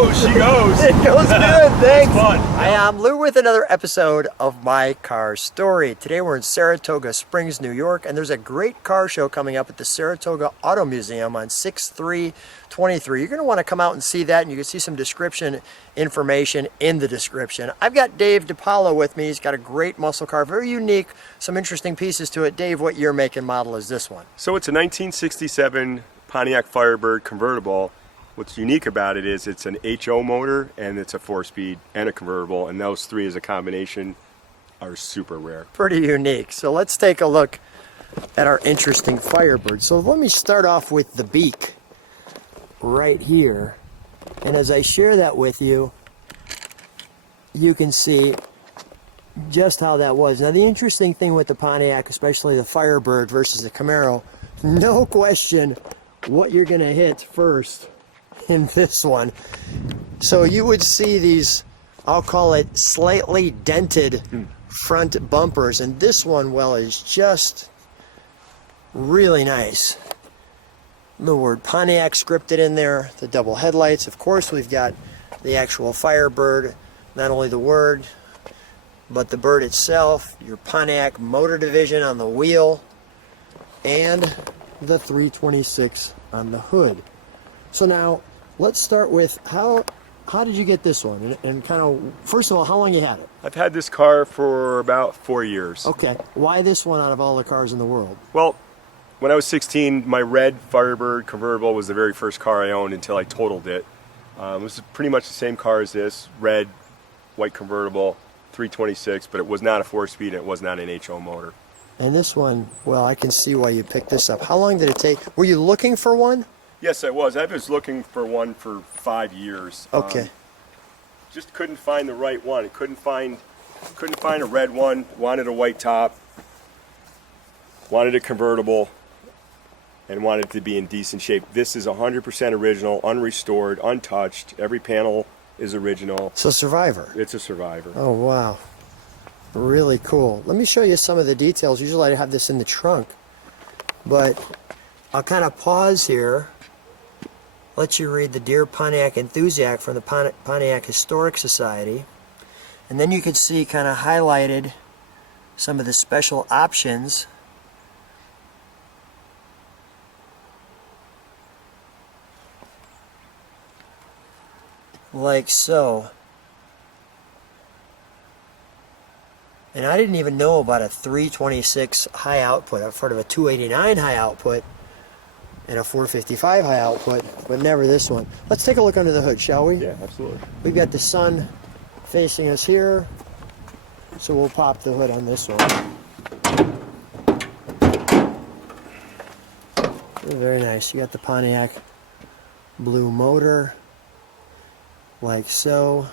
goes, she goes. It goes good, thanks. It's fun. I am Lou with another episode of My Car Story. Today we're in Saratoga Springs, New York, and there's a great car show coming up at the Saratoga Auto Museum on 6/3/23. You're going to want to come out and see that, and you can see some description information in the description. I've got Dave DePaulo with me. He's got a great muscle car, very unique, some interesting pieces to it. Dave, what year, make, and model is this one? So it's a 1967 Pontiac Firebird Convertible. What's unique about it is it's an HO motor and it's a 4-speed and a convertible, and those three as a combination are super rare. Pretty unique. So let's take a look at our interesting Firebird. So let me start off with the beak right here. And as I share that with you, you can see just how that was. Now the interesting thing with the Pontiac, especially the Firebird versus the Camaro, no question what you're going to hit first in this one. So you would see these, I'll call it slightly dented front bumpers, and this one, well, is just really nice. The word Pontiac scripted in there, the double headlights. Of course, we've got the actual Firebird, not only the word, but the bird itself, your Pontiac motor division on the wheel, and the 326 on the hood. So now, let's start with how did you get this one? And kind of, first of all, how long you had it? I've had this car for about 4 years. Okay. Why this one out of all the cars in the world? Well, when I was 16, my red Firebird Convertible was the very first car I owned until I totaled it. It was pretty much the same car as this, red, white convertible, 326, but it was not a 4-speed and it was not an HO motor. And this one, well, I can see why you picked this up. How long did it take? Were you looking for one? Yes, I was. I was looking for one for 5 years. Okay. Just couldn't find the right one. Couldn't find a red one. Wanted a white top. Wanted a convertible. And wanted it to be in decent shape. This is 100% original, unrestored, untouched. Every panel is original. So Survivor. It's a Survivor. Oh, wow. Really cool. Let me show you some of the details. Usually I have this in the trunk, but I'll kind of pause here. Let you read the Dear Pontiac Enthusiast from the Pontiac Historic Society. And then you can see kind of highlighted some of the special options. Like so. And I didn't even know about a 326 high output. I've heard of a 289 high output and a 455 high output, but never this one. Let's take a look under the hood, shall we? Yeah, absolutely. We've got the sun facing us here, so we'll pop the hood on this one. Very nice. You got the Pontiac blue motor, like so.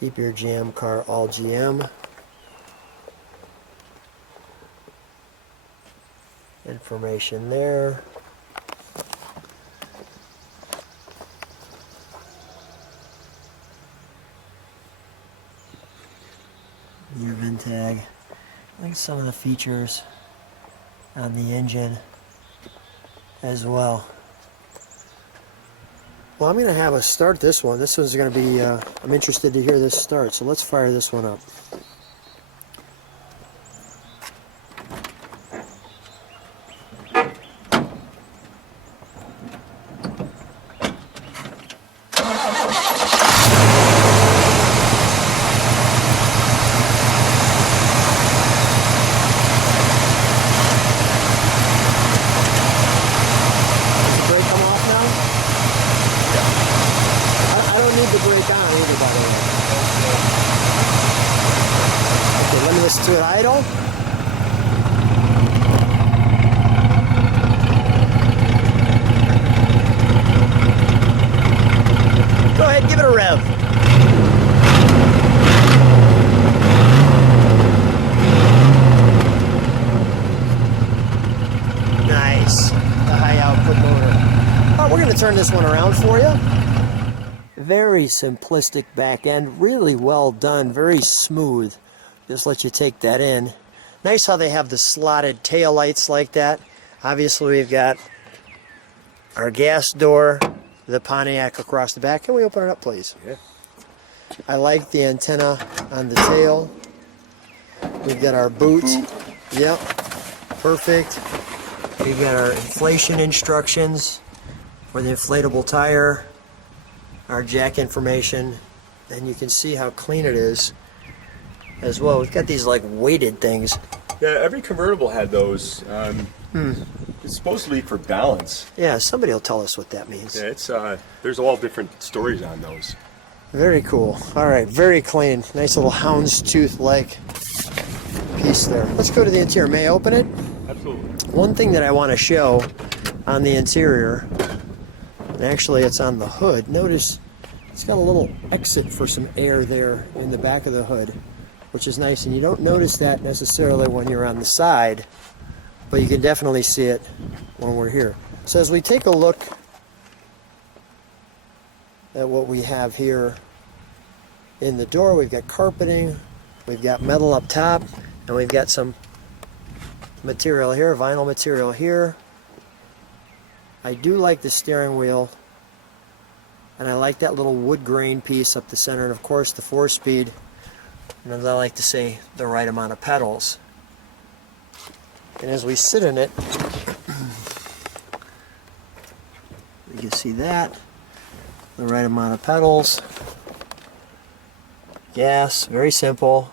Keep your jam car all GM. Information there. Your VIN tag. Look at some of the features on the engine as well. Well, I'm going to have us start this one. This one's going to be, I'm interested to hear this start, so let's fire this one up. Okay, let me listen to it idle. Go ahead, give it a rev. Nice. The high output motor. All right, we're going to turn this one around for you. Very simplistic back end, really well done, very smooth. Just let you take that in. Nice how they have the slotted tail lights like that. Obviously we've got our gas door the Pontiac across the back. Can we open it up, please? Yeah. I like the antenna on the tail. We've got our boot. Yep, perfect. We've got our inflation instructions for the inflatable tire, our jack information, and you can see how clean it is as well. We've got these like weighted things. Yeah, every convertible had those. It's supposed to be for balance. Yeah, somebody will tell us what that means. Yeah, it's there's all different stories on those. Very cool. All right, very clean. Nice little houndstooth-like piece there. Let's go to the interior. May I open it? Absolutely. One thing that I want to show on the interior, and actually it's on the hood, notice it's got a little exit for some air there in the back of the hood, which is nice, and you don't notice that necessarily when you're on the side, but you can definitely see it when we're here. So as we take a look at what we have here in the door, we've got carpeting, we've got metal up top, and we've got some material here, vinyl material here. I do like the steering wheel, and I like that little wood grain piece up the center, and of course the 4-speed, and as I like to say, the right amount of pedals. And as we sit in it, you can see that, the right amount of pedals, gas, very simple,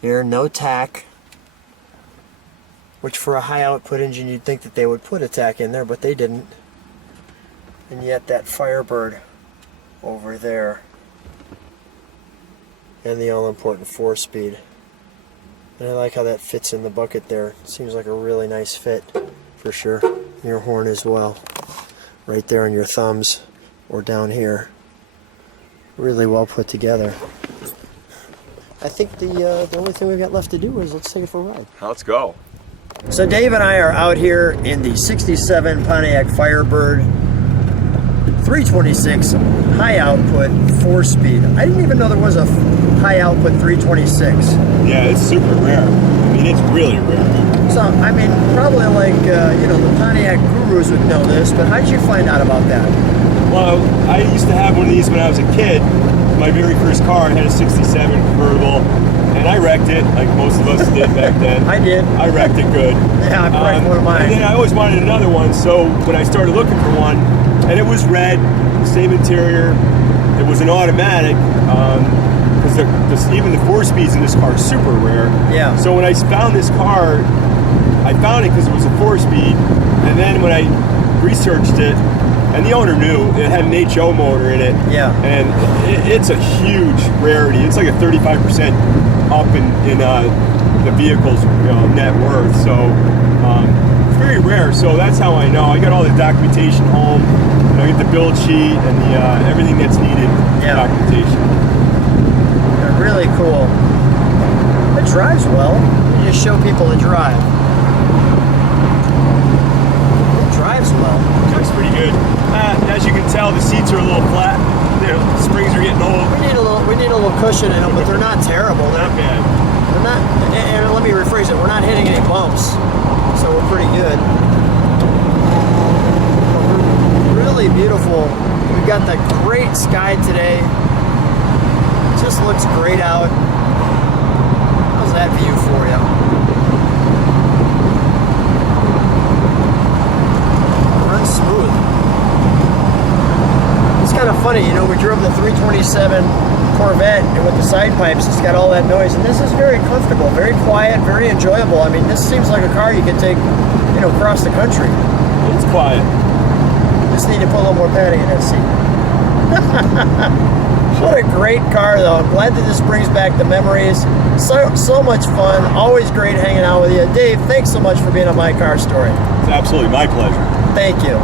here no tack, which for a high output engine you'd think that they would put a tack in there, but they didn't. And yet that Firebird over there, and the all-important 4-speed. And I like how that fits in the bucket there. Seems like a really nice fit for sure. Your horn as well, right there on your thumbs or down here. Really well put together. I think the only thing we've got left to do is let's take it for a ride. Let's go. So Dave and I are out here in the 67 Pontiac Firebird 326 high output 4-speed. I didn't even know there was a high output 326. Yeah, it's super rare. I mean, it's really rare. So, I mean, probably like, the Pontiac gurus would know this, but how did you find out about that? Well, I used to have one of these when I was a kid. My very first car, I had a 67 convertible, and I wrecked it, like most of us did back then. I did. I wrecked it good. Yeah, I wrecked one of mine. And then I always wanted another one, so when I started looking for one, and it was red, same interior, it was an automatic, because even the 4-speeds in this car are super rare. Yeah. So when I found this car, I found it because it was a 4-speed, and then when I researched it, and the owner knew it had an HO motor in it. Yeah. And it's a huge rarity. It's like a 35% up in the vehicle's net worth. So it's very rare. So that's how I know. I got all the documentation home. I get the build sheet and the everything that's needed. Yeah. Documentation. They're really cool. It drives well. You just show people the drive. It drives well. Looks pretty good. As you can tell, the seats are a little flat. The springs are getting old. We need a little cushion in them, but they're not terrible. Not bad. They're not. And let me rephrase it. We're not hitting any bumps, so we're pretty good. Really beautiful. We've got the great sky today. Just looks great out. How's that view for you? Runs smooth. It's kind of funny, we drove the 327 Corvette, and with the side pipes, it's got all that noise, and this is very comfortable, very quiet, very enjoyable. I mean, this seems like a car you can take, across the country. It's quiet. Just need to put a little more padding in that seat. What a great car, though. I'm glad that this brings back the memories. So much fun. Always great hanging out with you. Dave, thanks so much for being on My Car Story. It's absolutely my pleasure. Thank you.